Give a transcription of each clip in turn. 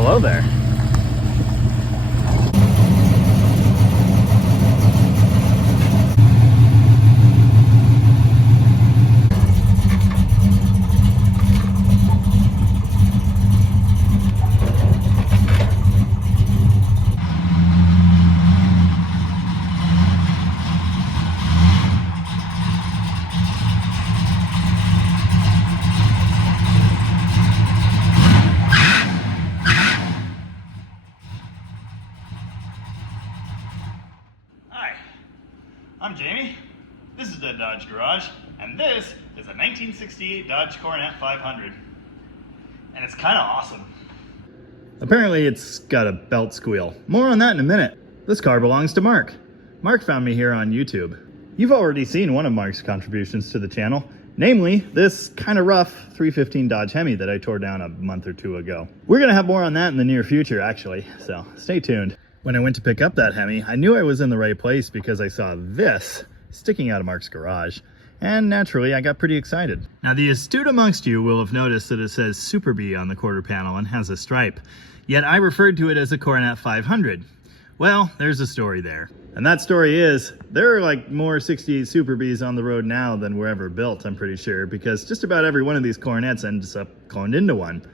Hello there. I'm Jamie, this is the Dodge Garage, and this is a 1968 Dodge Coronet 500. And it's kind of awesome. Apparently it's got a belt squeal. More on that in a minute. This car belongs to Mark. Mark found me here on YouTube. You've already seen one of Mark's contributions to the channel, namely this kind of rough 315 Dodge Hemi that I tore down a month or two ago. We're going to have more on that in the near future, actually, so stay tuned. When I went to pick up that Hemi, I knew I was in the right place because I saw this sticking out of Mark's garage, and naturally I got pretty excited. Now the astute amongst you will have noticed that it says Super B on the quarter panel and has a stripe, yet I referred to it as a Coronet 500. Well, there's a story there. And that story is, there are like more 68 Super Bs on the road now than were ever built, I'm pretty sure, because just about every one of these Coronets ends up cloned into one.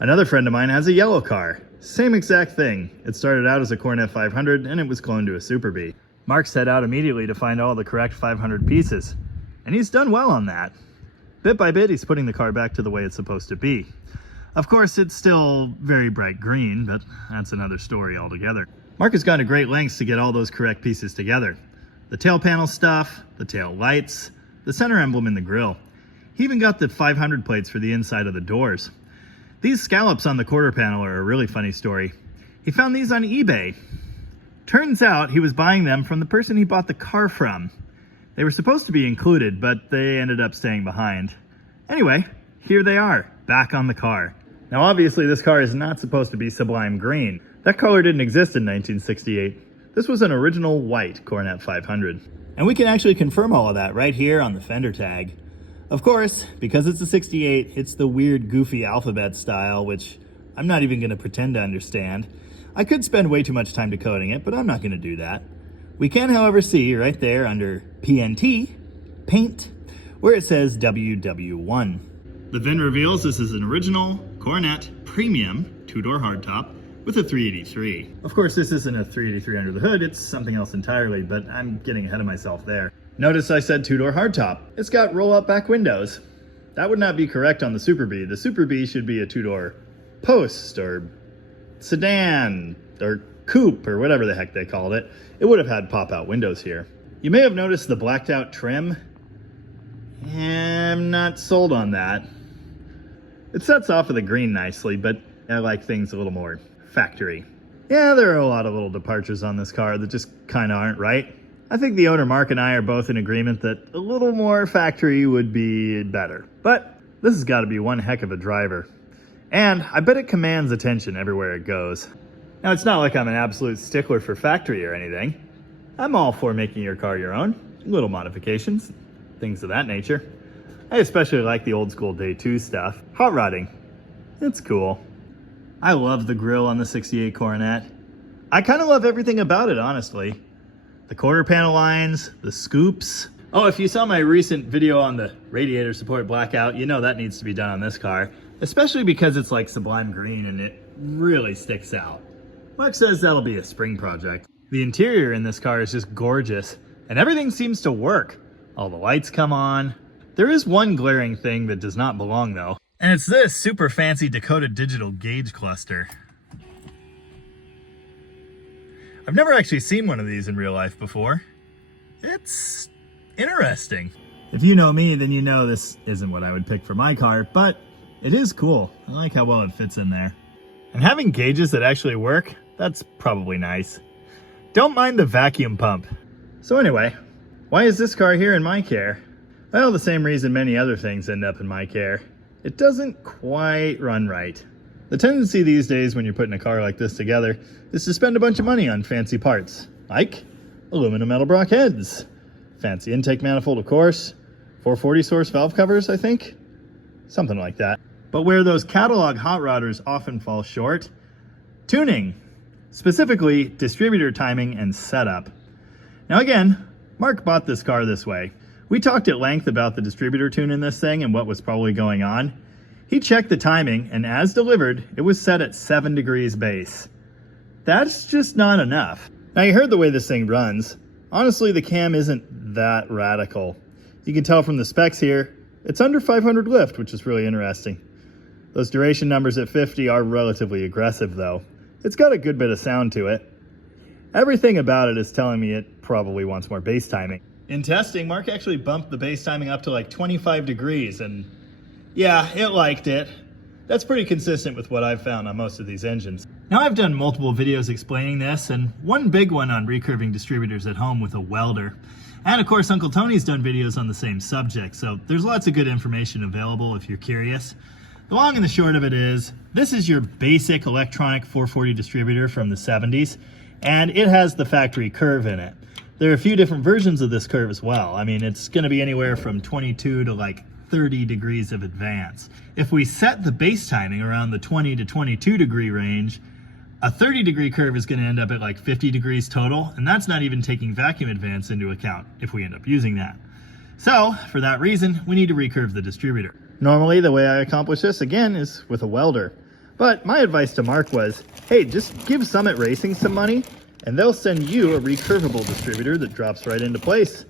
Another friend of mine has a yellow car. Same exact thing. It started out as a Coronet 500 and it was cloned to a Super B. Mark set out immediately to find all the correct 500 pieces, and he's done well on that. Bit by bit, he's putting the car back to the way it's supposed to be. Of course, it's still very bright green, but that's another story altogether. Mark has gone to great lengths to get all those correct pieces together. The tail panel stuff, the tail lights, the center emblem in the grille. He even got the 500 plates for the inside of the doors. These scallops on the quarter panel are a really funny story. He found these on eBay. Turns out he was buying them from the person he bought the car from. They were supposed to be included, but they ended up staying behind. Anyway, here they are, back on the car. Now obviously this car is not supposed to be Sublime Green. That color didn't exist in 1968. This was an original white Coronet 500. And we can actually confirm all of that right here on the fender tag. Of course, because it's a 68, it's the weird, goofy alphabet style, which I'm not even going to pretend to understand. I could spend way too much time decoding it, but I'm not going to do that. We can, however, see right there under PNT, Paint, where it says WW1. The VIN reveals this is an original Coronet Premium two-door hardtop with a 383. Of course, this isn't a 383 under the hood, it's something else entirely, but I'm getting ahead of myself there. Notice I said two-door hardtop. It's got roll-up back windows. That would not be correct on the Super B. The Super B should be a two-door post or sedan or coupe or whatever the heck they called it. It would have had pop-out windows here. You may have noticed the blacked-out trim. I'm not sold on that. It sets off of the green nicely, but I like things a little more factory. Yeah, there are a lot of little departures on this car that just kind of aren't right. I think the owner Mark and I are both in agreement that a little more factory would be better. But this has got to be one heck of a driver. And I bet it commands attention everywhere it goes. Now, it's not like I'm an absolute stickler for factory or anything. I'm all for making your car your own, little modifications, things of that nature. I especially like the old school day 2 stuff. Hot rodding, it's cool. I love the grille on the 68 Coronet. I kind of love everything about it, honestly. The quarter panel lines, the scoops. Oh, if you saw my recent video on the radiator support blackout, you know that needs to be done on this car, especially because it's like Sublime Green and it really sticks out. Mark says that'll be a spring project. The interior in this car is just gorgeous, and everything seems to work. All the lights come on. There is one glaring thing that does not belong though, and it's this super fancy decoded digital gauge cluster. I've never actually seen one of these in real life before. It's interesting. If you know me, then you know this isn't what I would pick for my car, but it is cool. I like how well it fits in there. And having gauges that actually work, that's probably nice. Don't mind the vacuum pump. So anyway, why is this car here in my care? Well, the same reason many other things end up in my care. It doesn't quite run right. The tendency these days when you're putting a car like this together is to spend a bunch of money on fancy parts, like aluminum metal Brock heads, fancy intake manifold, of course, 440 source valve covers, I think, something like that. But where those catalog hot rodders often fall short tuning, specifically distributor timing and setup. Now again, Mark bought this car this way. We talked at length about the distributor tune in this thing and what was probably going on. He checked the timing, and as delivered, it was set at 7 degrees base. That's just not enough. Now you heard the way this thing runs. Honestly, the cam isn't that radical. You can tell from the specs here, it's under 500 lift, which is really interesting. Those duration numbers at 50 are relatively aggressive though. It's got a good bit of sound to it. Everything about it is telling me it probably wants more base timing. In testing, Mark actually bumped the base timing up to like 25 degrees, and yeah, it liked it. That's pretty consistent with what I've found on most of these engines. Now I've done multiple videos explaining this, and one big one on recurving distributors at home with a welder. And of course, Uncle Tony's done videos on the same subject, so there's lots of good information available if you're curious. The long and the short of it is, this is your basic electronic 440 distributor from the 70s, and it has the factory curve in it. There are a few different versions of this curve as well. I mean, it's going to be anywhere from 22 to like 30 degrees of advance. If we set the base timing around the 20 to 22 degree range, a 30 degree curve is going to end up at like 50 degrees total, and that's not even taking vacuum advance into account if we end up using that. So, for that reason, we need to recurve the distributor. Normally, the way I accomplish this, again, is with a welder. But my advice to Mark was, hey, just give Summit Racing some money, and they'll send you a recurvable distributor that drops right into place.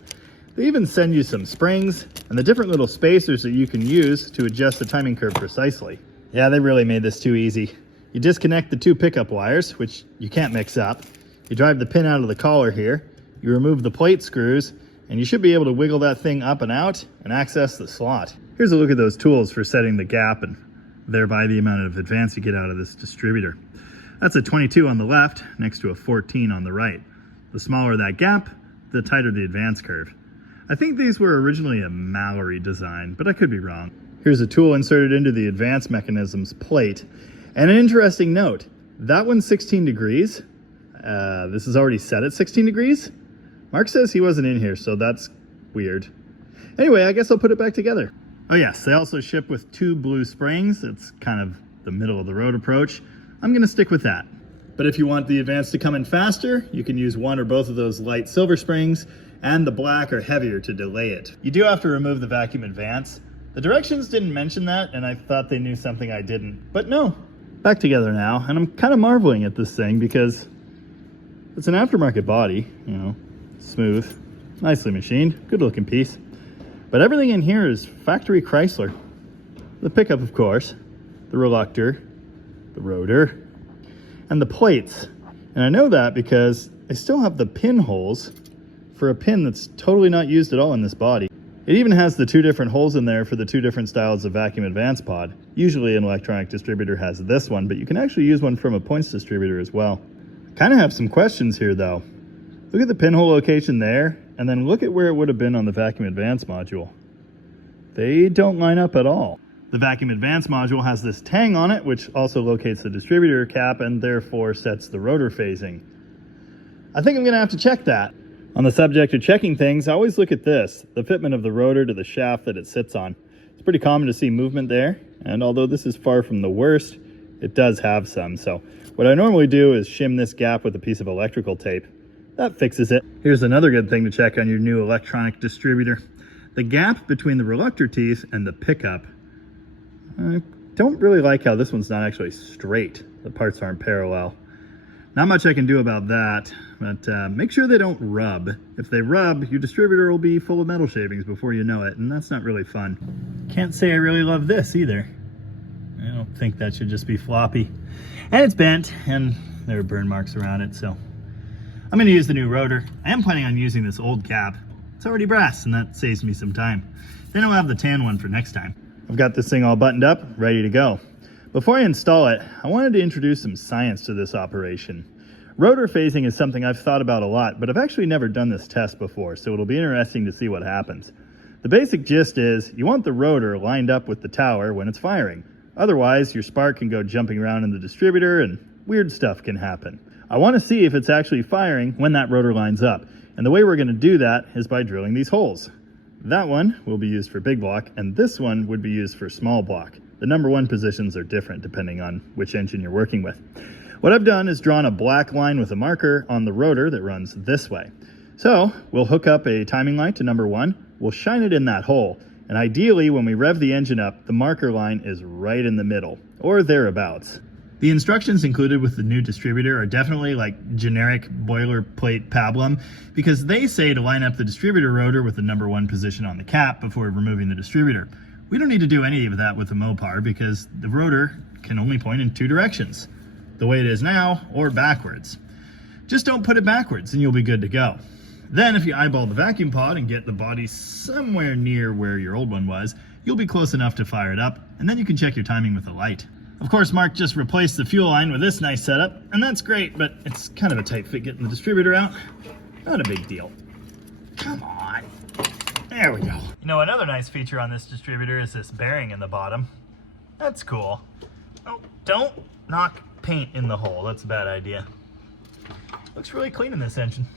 They even send you some springs and the different little spacers that you can use to adjust the timing curve precisely. Yeah, they really made this too easy. You disconnect the 2 pickup wires, which you can't mix up. You drive the pin out of the collar here. You remove the plate screws, and you should be able to wiggle that thing up and out and access the slot. Here's a look at those tools for setting the gap and thereby the amount of advance you get out of this distributor. That's a 22 on the left next to a 14 on the right. The smaller that gap, the tighter the advance curve. I think these were originally a Mallory design, but I could be wrong. Here's a tool inserted into the advance mechanisms plate. And an interesting note, that one's 16 degrees. This is already set at 16 degrees. Mark says he wasn't in here, so that's weird. Anyway, I guess I'll put it back together. Oh yes, they also ship with 2 blue springs. It's kind of the middle of the road approach. I'm gonna stick with that. But if you want the advance to come in faster, you can use one or both of those light silver springs, and the black or heavier to delay it. You do have to remove the vacuum advance. The directions didn't mention that, and I thought they knew something I didn't, but no. Back together now, and I'm kind of marveling at this thing because it's an aftermarket body, you know, smooth, nicely machined, good looking piece. But everything in here is factory Chrysler. The pickup, of course, the reluctor, the rotor, and the plates. And I know that because I still have the pinholes for a pin that's totally not used at all in this body. It even has the 2 different holes in there for the 2 different styles of vacuum advance pod. Usually an electronic distributor has this one, but you can actually use one from a points distributor as well. I kind of have some questions here though. Look at the pinhole location there, and then look at where it would have been on the vacuum advance module. They don't line up at all. The vacuum advance module has this tang on it, which also locates the distributor cap and therefore sets the rotor phasing. I think I'm gonna have to check that. On the subject of checking things, I always look at this, the fitment of the rotor to the shaft that it sits on. It's pretty common to see movement there, and although this is far from the worst, it does have some. So what I normally do is shim this gap with a piece of electrical tape. That fixes it. Here's another good thing to check on your new electronic distributor. The gap between the reluctor teeth and the pickup. I don't really like how this one's not actually straight. The parts aren't parallel. Not much I can do about that, but make sure they don't rub. If they rub, your distributor will be full of metal shavings before you know it, and that's not really fun. Can't say I really love this either. I don't think that should just be floppy. And it's bent, and there are burn marks around it, so I'm gonna use the new rotor. I am planning on using this old cap. It's already brass, and that saves me some time. Then I'll have the tan one for next time. I've got this thing all buttoned up, ready to go. Before I install it, I wanted to introduce some science to this operation. Rotor phasing is something I've thought about a lot, but I've actually never done this test before, so it'll be interesting to see what happens. The basic gist is, you want the rotor lined up with the tower when it's firing. Otherwise, your spark can go jumping around in the distributor and weird stuff can happen. I want to see if it's actually firing when that rotor lines up, and the way we're going to do that is by drilling these holes. That one will be used for big block, and this one would be used for small block. The number 1 positions are different depending on which engine you're working with. What I've done is drawn a black line with a marker on the rotor that runs this way. So we'll hook up a timing light to number 1, we'll shine it in that hole, and ideally when we rev the engine up, the marker line is right in the middle, or thereabouts. The instructions included with the new distributor are definitely like generic boilerplate pablum, because they say to line up the distributor rotor with the number 1 position on the cap before removing the distributor. We don't need to do any of that with the Mopar because the rotor can only point in 2 directions, the way it is now or backwards. Just don't put it backwards and you'll be good to go. Then if you eyeball the vacuum pod and get the body somewhere near where your old one was, you'll be close enough to fire it up, and then you can check your timing with the light. Of course, Mark just replaced the fuel line with this nice setup, and that's great, but it's kind of a tight fit getting the distributor out. Not a big deal. Come on. There we go. You know, another nice feature on this distributor is this bearing in the bottom. That's cool. Oh, don't knock paint in the hole. That's a bad idea. Looks really clean in this engine.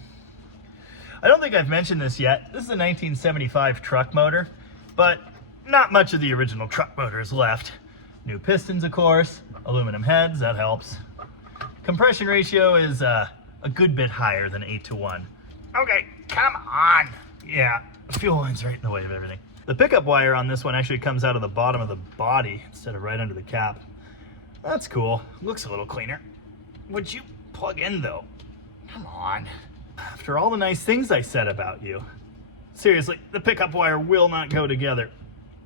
I don't think I've mentioned this yet. This is a 1975 truck motor, but not much of the original truck motor is left. New pistons, of course, aluminum heads, that helps. Compression ratio is a good bit higher than 8:1. Okay, come on. Yeah, the fuel line's right in the way of everything. The pickup wire on this one actually comes out of the bottom of the body instead of right under the cap. That's cool. Looks a little cleaner. Would you plug in though? Come on. After all the nice things I said about you. Seriously, the pickup wire will not go together.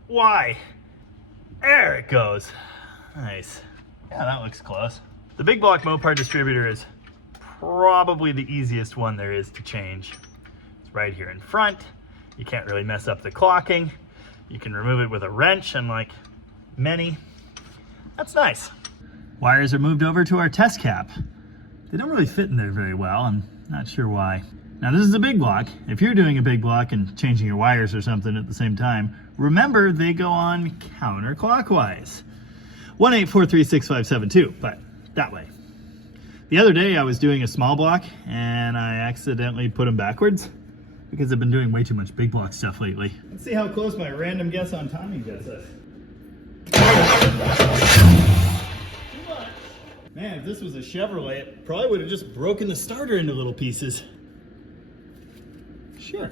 Why? There it goes. Nice. Yeah, that looks close. The big block Mopar distributor is probably the easiest one there is to change. It's right here in front. You can't really mess up the clocking. You can remove it with a wrench, unlike many. That's nice. Wires are moved over to our test cap. They don't really fit in there very well. I'm not sure why. Now this is a big block. If you're doing a big block and changing your wires or something at the same time, remember they go on counterclockwise. 1-843-6572, but that way. The other day I was doing a small block and I accidentally put them backwards because I've been doing way too much big block stuff lately. Let's see how close my random guess on timing gets us. Man, if this was a Chevrolet, it probably would have just broken the starter into little pieces. Sure.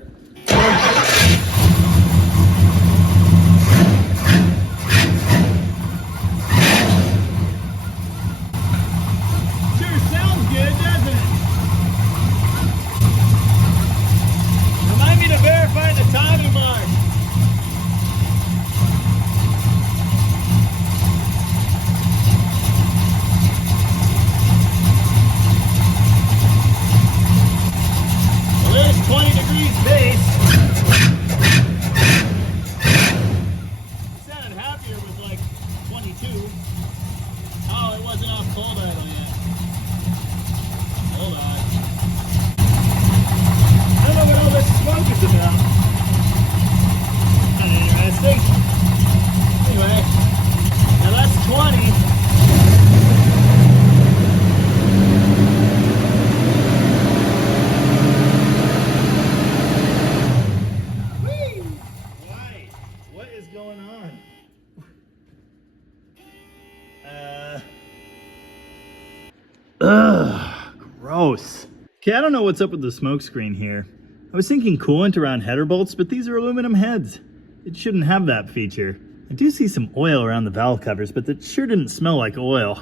Ugh, gross. Okay, I don't know what's up with the smoke screen here. I was thinking coolant around header bolts, but these are aluminum heads. It shouldn't have that feature. I do see some oil around the valve covers, but that sure didn't smell like oil.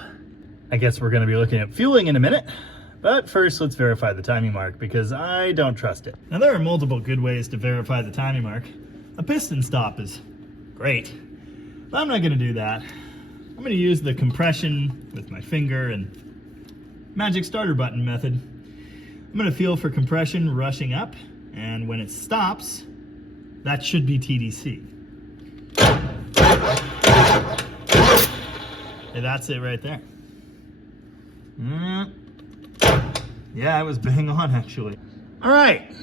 I guess we're gonna be looking at fueling in a minute, but first let's verify the timing mark because I don't trust it. Now there are multiple good ways to verify the timing mark. A piston stop is great, but I'm not gonna do that. I'm gonna use the compression with my finger and magic starter button method. I'm gonna feel for compression rushing up, and when it stops, that should be TDC. Hey, that's it right there. Yeah, I was bang on actually. All right,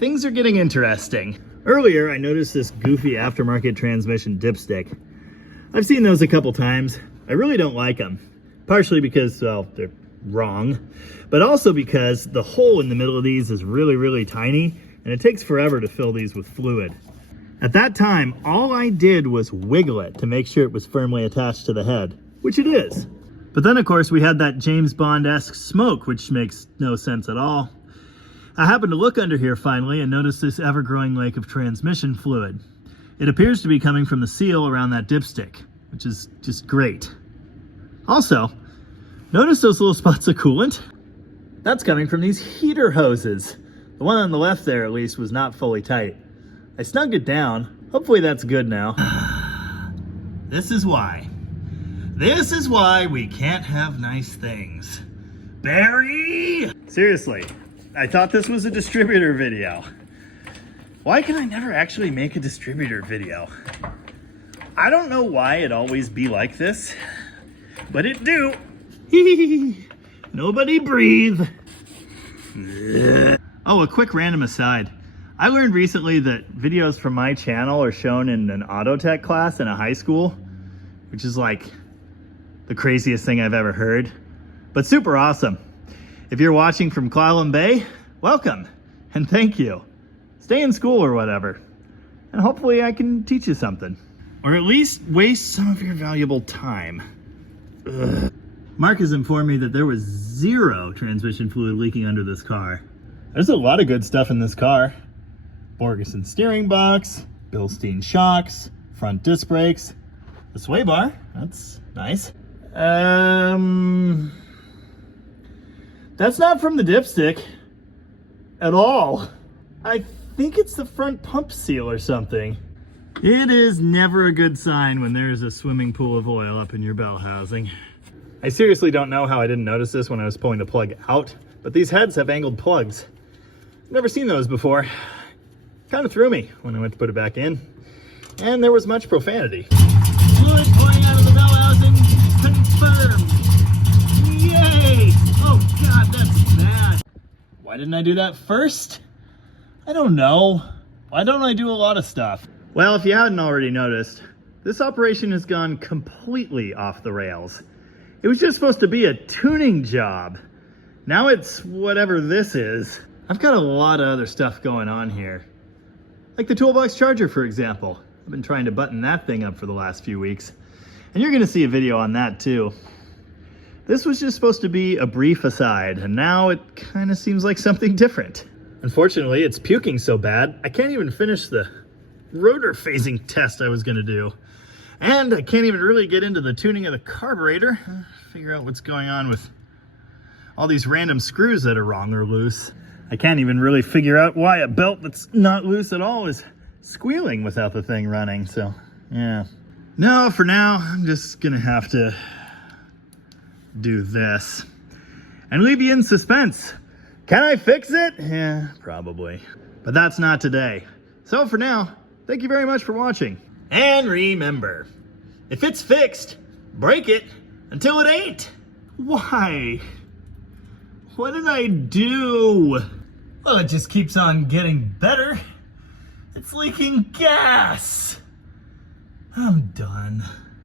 things are getting interesting. Earlier, I noticed this goofy aftermarket transmission dipstick. I've seen those a couple times. I really don't like them. Partially because, well, they're wrong, but also because the hole in the middle of these is really, really tiny, and it takes forever to fill these with fluid. At that time, all I did was wiggle it to make sure it was firmly attached to the head, which it is. But then, of course, we had that James Bond-esque smoke, which makes no sense at all. I happened to look under here finally and noticed this ever-growing lake of transmission fluid. It appears to be coming from the seal around that dipstick, which is just great. Also, notice those little spots of coolant? That's coming from these heater hoses. The one on the left there, at least, was not fully tight. I snugged it down. Hopefully that's good now. This is why. This is why we can't have nice things. Barry! Seriously, I thought this was a distributor video. Why can I never actually make a distributor video? I don't know why it always be like this, but it do. Nobody breathe. Oh, a quick random aside. I learned recently that videos from my channel are shown in an auto tech class in a high school, which is like the craziest thing I've ever heard, but super awesome. If you're watching from Clallam Bay, welcome and thank you. Stay in school or whatever, and hopefully I can teach you something, or at least waste some of your valuable time. Ugh. Mark has informed me that there was 0 transmission fluid leaking under this car. There's a lot of good stuff in this car. Borgeson steering box, Bilstein shocks, front disc brakes, the sway bar, that's nice. That's not from the dipstick at all. I think it's the front pump seal or something. It is never a good sign when there's a swimming pool of oil up in your bell housing. I seriously don't know how I didn't notice this when I was pulling the plug out, but these heads have angled plugs. I've never seen those before. Kind of threw me when I went to put it back in, and there was much profanity. Fluid pouring out of the bell housing, confirmed. Yay! Oh God, that's bad. Why didn't I do that first? I don't know. Why don't I do a lot of stuff? Well, if you hadn't already noticed, this operation has gone completely off the rails. It was just supposed to be a tuning job. Now it's whatever this is. I've got a lot of other stuff going on here. Like the toolbox charger, for example. I've been trying to button that thing up for the last few weeks. And you're gonna see a video on that too. This was just supposed to be a brief aside, and now it kind of seems like something different. Unfortunately, it's puking so bad, I can't even finish the rotor phasing test I was gonna do. And I can't even really get into the tuning of the carburetor, figure out what's going on with all these random screws that are wrong or loose. I can't even really figure out why a belt that's not loose at all is squealing without the thing running, so yeah. No, for now, I'm just gonna have to do this and leave you in suspense. Can I fix it? Yeah, probably. But that's not today. So for now, thank you very much for watching. And remember, if it's fixed, break it until it ain't. Why? What did I do? Well, it just keeps on getting better. It's leaking gas. I'm done.